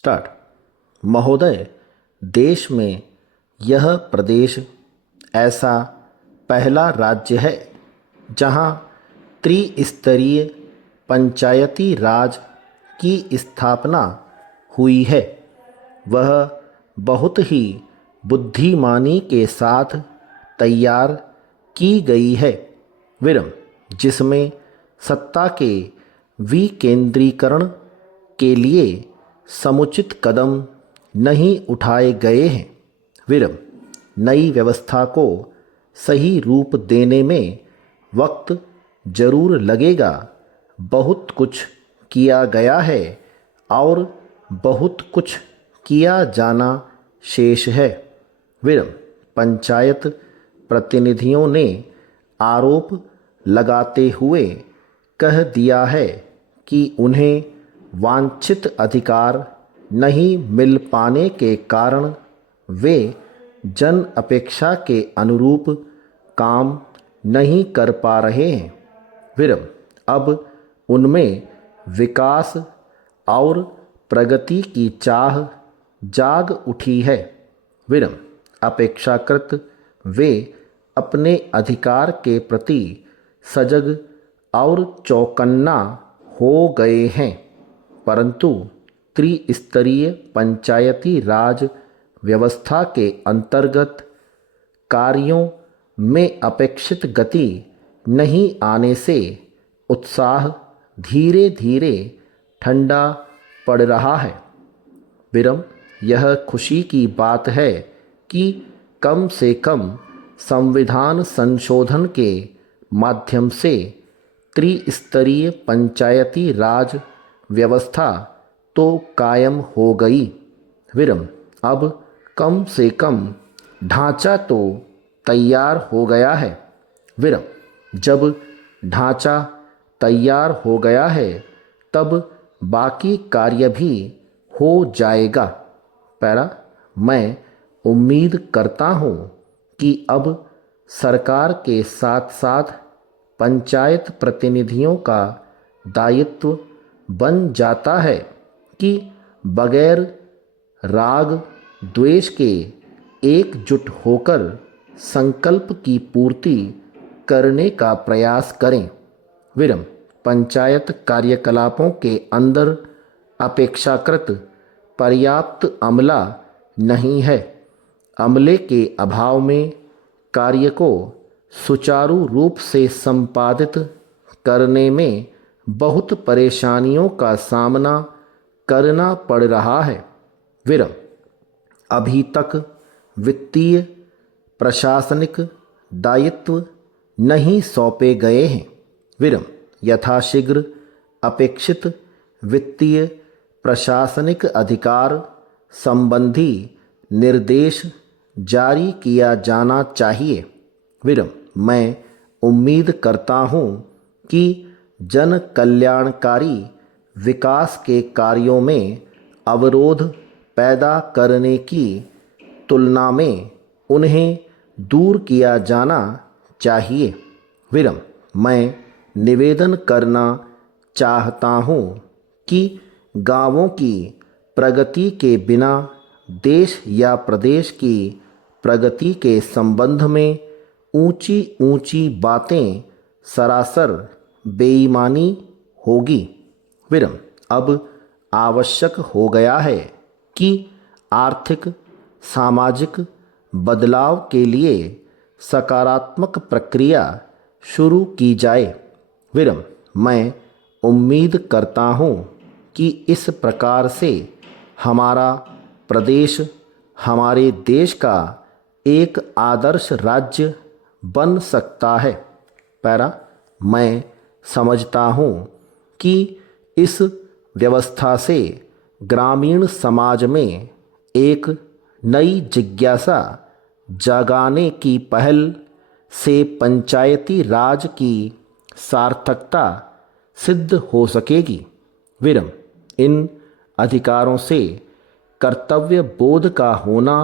Start. महोदय, देश में यह प्रदेश ऐसा पहला राज्य है जहां त्रिस्तरीय पंचायती राज की स्थापना हुई है। वह बहुत ही बुद्धिमानी के साथ तैयार की गई है, जिसमें सत्ता के विकेंद्रीकरण के लिए समुचित कदम नहीं उठाए गए हैं। नई व्यवस्था को सही रूप देने में वक्त जरूर लगेगा। बहुत कुछ किया गया है और बहुत कुछ किया जाना शेष है। पंचायत प्रतिनिधियों ने आरोप लगाते हुए कह दिया है कि उन्हें वांछित अधिकार नहीं मिल पाने के कारण वे जन अपेक्षा के अनुरूप काम नहीं कर पा रहे हैं। अब उनमें विकास और प्रगति की चाह जाग उठी है। अपेक्षाकृत वे अपने अधिकार के प्रति सजग और चौकन्ना हो गए हैं, परंतु त्रिस्तरीय पंचायती राज व्यवस्था के अंतर्गत कार्यों में अपेक्षित गति नहीं आने से उत्साह धीरे धीरे ठंडा पड़ रहा है। यह खुशी की बात है कि कम से कम संविधान संशोधन के माध्यम से त्रिस्तरीय पंचायती राज व्यवस्था तो कायम हो गई। अब कम से कम ढांचा तो तैयार हो गया है। जब ढांचा तैयार हो गया है तब बाकी कार्य भी हो जाएगा। मैं उम्मीद करता हूँ कि अब सरकार के साथ साथ पंचायत प्रतिनिधियों का दायित्व बन जाता है कि बगैर राग द्वेष के एकजुट होकर संकल्प की पूर्ति करने का प्रयास करें। पंचायत कार्यकलापों के अंदर अपेक्षाकृत पर्याप्त अमला नहीं है। अमले के अभाव में कार्य को सुचारू रूप से संपादित करने में बहुत परेशानियों का सामना करना पड़ रहा है। अभी तक वित्तीय प्रशासनिक दायित्व नहीं सौंपे गए हैं। यथाशीघ्र अपेक्षित वित्तीय प्रशासनिक अधिकार संबंधी निर्देश जारी किया जाना चाहिए। मैं उम्मीद करता हूँ कि जन कल्याणकारी विकास के कार्यों में अवरोध पैदा करने की तुलना में उन्हें दूर किया जाना चाहिए। मैं निवेदन करना चाहता हूँ कि गांवों की प्रगति के बिना देश या प्रदेश की प्रगति के संबंध में ऊंची ऊंची बातें सरासर बेईमानी होगी। अब आवश्यक हो गया है कि आर्थिक सामाजिक बदलाव के लिए सकारात्मक प्रक्रिया शुरू की जाए। मैं उम्मीद करता हूँ कि इस प्रकार से हमारा प्रदेश हमारे देश का एक आदर्श राज्य बन सकता है। मैं समझता हूँ कि इस व्यवस्था से ग्रामीण समाज में एक नई जिज्ञासा जगाने की पहल से पंचायती राज की सार्थकता सिद्ध हो सकेगी। इन अधिकारों से कर्तव्य बोध का होना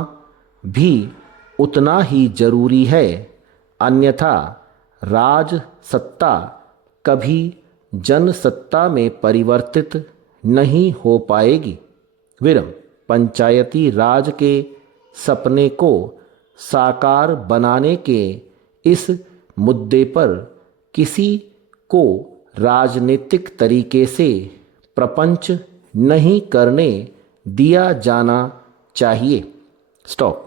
भी उतना ही जरूरी है, अन्यथा राज सत्ता कभी जन सत्ता में परिवर्तित नहीं हो पाएगी। विरम पंचायती राज के सपने को साकार बनाने के इस मुद्दे पर किसी को राजनीतिक तरीके से प्रपंच नहीं करने दिया जाना चाहिए। स्टॉप।